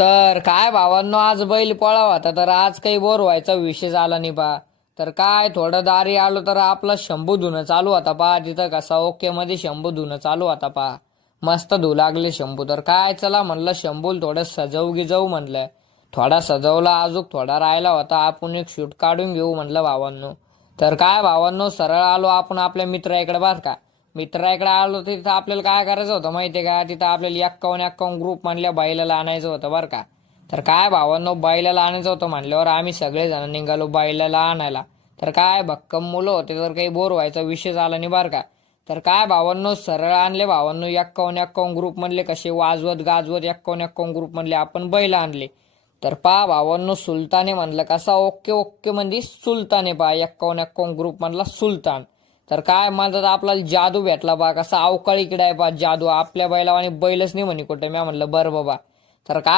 तर काय भावांनो, आज बैल पळावा होता तर आज काही बोर व्हायचा विषय झाला नाही पा. तर काय थोडं दारी आलो तर आपला शंभू धुणं चालू होता पा. तिथं कसा ओके मध्ये शंभू धुणं चालू होता पा. मस्त धुऊ लागले शंभू. तर काय चला म्हणलं शंभूला थोडं सजवू गी जाऊ म्हणलं. थोडा सजवला, अजून थोडा राहिला होता. आपण एक शूट काढून घेऊ म्हणलं भावांनो. तर काय भावांनो, सरळ आलो आपण आपल्या मित्राकडे बर का. मित्राकडे आलो तिथं आपल्याला काय करायचं होतं माहितीये का, तिथं आपल्याला एक्कावन्न ग्रुप म्हणल्या बैलाला आणायचं होतं बरं का. तर काय भावांनो, बैलाला आणायचं होतं म्हणल्यावर आम्ही सगळेजण निघालो बैलाला आणायला. तर काय भक्कम मुलं होते तर काही बोर व्हायचा विषय झाला नाही बरं का. तर काय भावांनो, सरळ आणले भावांनो एक्कावन्न ग्रुप म्हणले कसे वाजवत गाजवत एक्कावन्न ग्रुप म्हणले आपण बैल आणले. तर पा भावांनो, सुलताने म्हणलं कसा ओके ओके म्हणजे सुलताने पा एक्कावन्न ग्रुप म्हणला सुलतान. तर काय म्हणतात आपल्याला जादू भेटला बा. कसा अवकाळी किडा आहे बा जादू आपल्या बैलावानी बैलच नाही म्हणे कुठे. मी म्हणलं बरं बाबा. तर काय